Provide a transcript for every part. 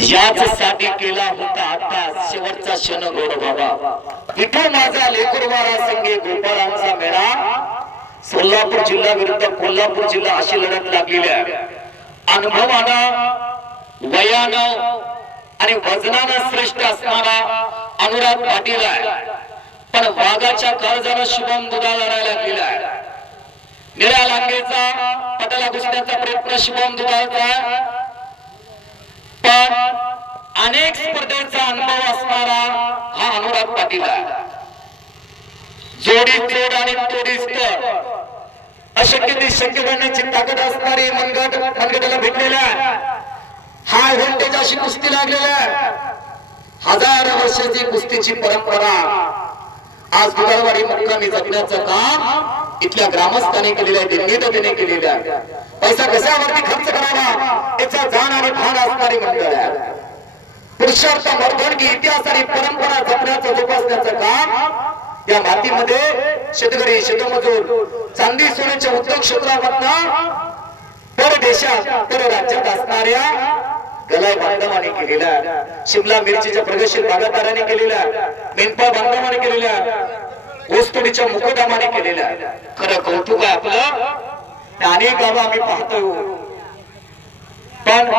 याचसाठी केला होता आता शेवटचा क्षण गोड बाबा. विठू माझा लेकरवारा संगे गोपाळांचा मेळा. सोलापूर जिल्हा विरुद्ध कोल्हापूर जिल्हा अशी लढत लागलेली आहे. अनुभवानं वयानं आणि वजनानं श्रेष्ठ असणारा अनुराग पाटील आहे. पण वाघाच्या कर्जानं शुभम दुधाला लढायला गेला आहे. निळ्या लांगेचा पटाला घुसण्याचा प्रयत्न शुभम दुधाचा आहे. पण अनेक स्पर्धेचा अनुभव असणारा हा अनुराग पाटील आहे. जोडी जोड आणि तोडीस अशक्य ते शक्य करण्याची ताकद असणारी मनगट मनगटाला भेटलेल्या हा व्होल्टेज अशी कुस्ती लागलेल्या हजार वर्षाची कुस्तीची परंपरा आज बुधवारी मुक्कामी जपण्याचं काम इथल्या ग्रामस्थाने केलेलं आहे देणगीदाराने केलेलं आहे. पैसा कशावरती खर्च करावा याचा जाण आणि भान असणारी मंडळ आहे. पुरुषार्थ मर्दनगी इतिहास आणि परंपरा जपण्याचं जोपासण्याचं काम या मातीमध्ये शेतकरी शेतमजूर चांदी सोन्याच्या उद्योग क्षेत्रामधनं तर राज्यात असणाऱ्या गलाय बांधवाने केलेला शिमला मिरचीच्या प्रगतशील बागायतदाराने केलेला मेनपा बांधवाने केलेल्या ऊसतोडीच्या केलेलं आहे. खरं कौतुक आहे आपलं. अनेक गावं आम्ही पाहतो हो. पण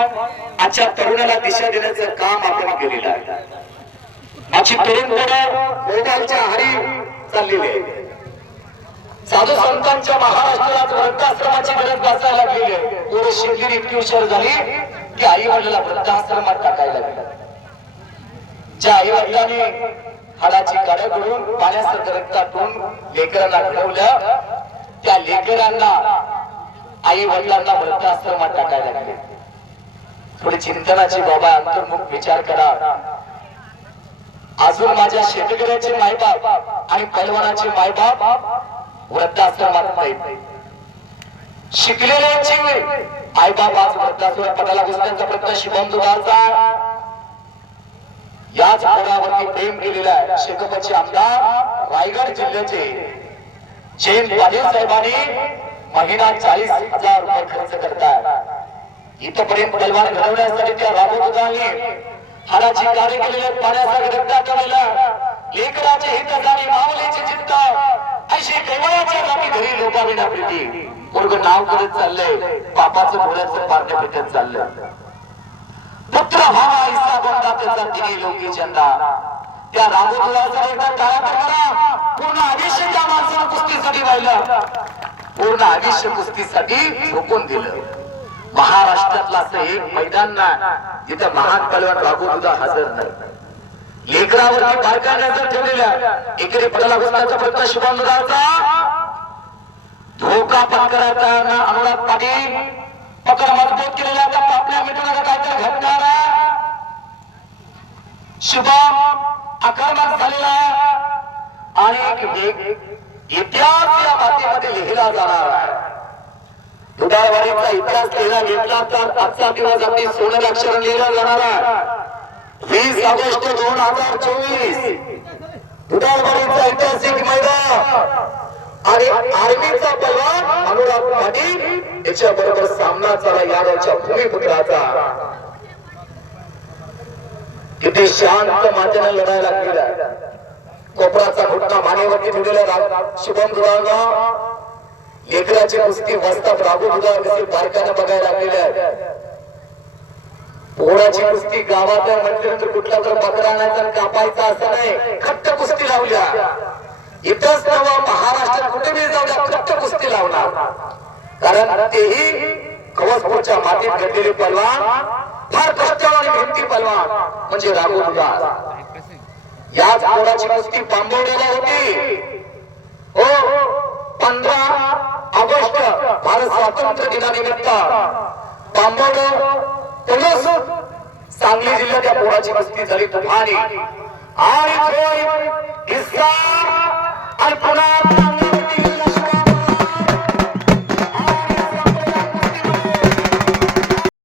आजच्या तरुणाला दिशा देण्याचं काम आपण केलेलं आहे. आजची तरुण पोरं मोबाईलच्या आहारी चाललेली आहे साधू संतांच्या महाराष्ट्रात वृद्धाश्रमाची गरज भासायला लागलेली आहे. पोरं शिकलेली इतकी हुशार झाली की आई वडिला वृद्धाश्रमात टाकायला लागली. ज्या आई वडिलांनी हाडाची काड्या करून पाण्यासारखं रक्तातून लेकरांना घडवलं. त्या लेकरांना आई वडिलांना वृद्धाश्रमात टाकायला लागले. थोडी चिंतनाची बाबा अंतर्मुख विचार करा. अजून माझ्या शेतकऱ्याचे मायबाप आणि पैलवानाचे मायबाप वृद्धाश्रमात नाहीत. शिकलेल्यांचे आईबाप आज वृद्धाश्रमात पटाला घुसण्याचा प्रयत्न शुभम दुधाचा याच पदावरती प्रेम केलेला आहे. शेकोबाचे आमदार रायगड जिल्ह्याचे जैन पाटील साहेबांनी महिना चाळीस हजार रुपये खर्च करतात इथपर्यंत पैलवान घडवण्यासाठी त्या राबवत राबवतानी हाडाची कार्य केलेले पाण्यासाठी रक्ता केलेला लेकराचे हित हितासाठी माऊलीची चिंता. अशी केवळाच्या जाती घरी लोकांना प्रीती. मुर्ग नाव करत चाललंय. बापाचं घोड्याचं पारण्या भेटत चाललंय. पुत्र व्हावा ऐसा बनला त्याचा तिने लोकी चंदा त्या रामोदुराचा एकदा टाळा करा पूर्ण आयुष्य त्या माणसाला कुस्तीसाठी राहिलं. पूर्ण आयुष्य कुस्तीसाठी झोपून दिलं. महाराष्ट्रातला असं एक मैदान ना जिथं महान पलवान राघोदुदा हजर नाही. लेकरावरती बारका नजर ठेवलेल्या एकडे पडाला घुसण्याचा प्रयत्न शुभमदाचा धोका पत्करायचा ना अनुराग पाटील. पकड मजबूत केलेला आता आपल्या मित्राला काय आणि एक इतिहास या मातीमध्ये लिहिला जाणार आहे. दुधाळवाडीचा इतिहास लिहिला घेतला तर आजचा दिवस अगदी सोनेरी अक्षर लिहिला जाणार आहे. वीस ऑगस्ट दोन हजार चोवीस दुधाळवाडीचा ऐतिहासिक मैदान आणि आर्मीचा पलवान अनुराग पाटील याच्या बरोबर सामना झाला यादवच्या भूमिपुत्राचा. किती शांत मातेने लढायला गेला. कोपरा घुटना मानेवरती ठेवलेला शुभम दुराळगाव लेकराची कुस्ती वाजतात राघू दुधा कसे बारकानं बघायला लागलेले आहेत पोळाची कुस्ती गावात म्हटल्यानंतर कुठला तर बकरा आणायचा कापायचा असं नाही. खट्ट कुस्ती लावल्या. इथंच नवा महाराष्ट्रात कुठे बी जाऊ द्या खट्ट कुस्ती लावणार. कारण तेही कवचपूरच्या मातीत घडलेले पलवान फार कष्टावाने भिंती पलवान म्हणजे राघू दुधा याच पोळाची कुस्ती पांबवलेला होती. हो पंधरा ऑगस्ट भारत स्वातंत्र्य दिनानिमित्त पांबवड पोलीस सांगली जिल्ह्यात या पोराची कुस्ती झाली तुफानी. आणि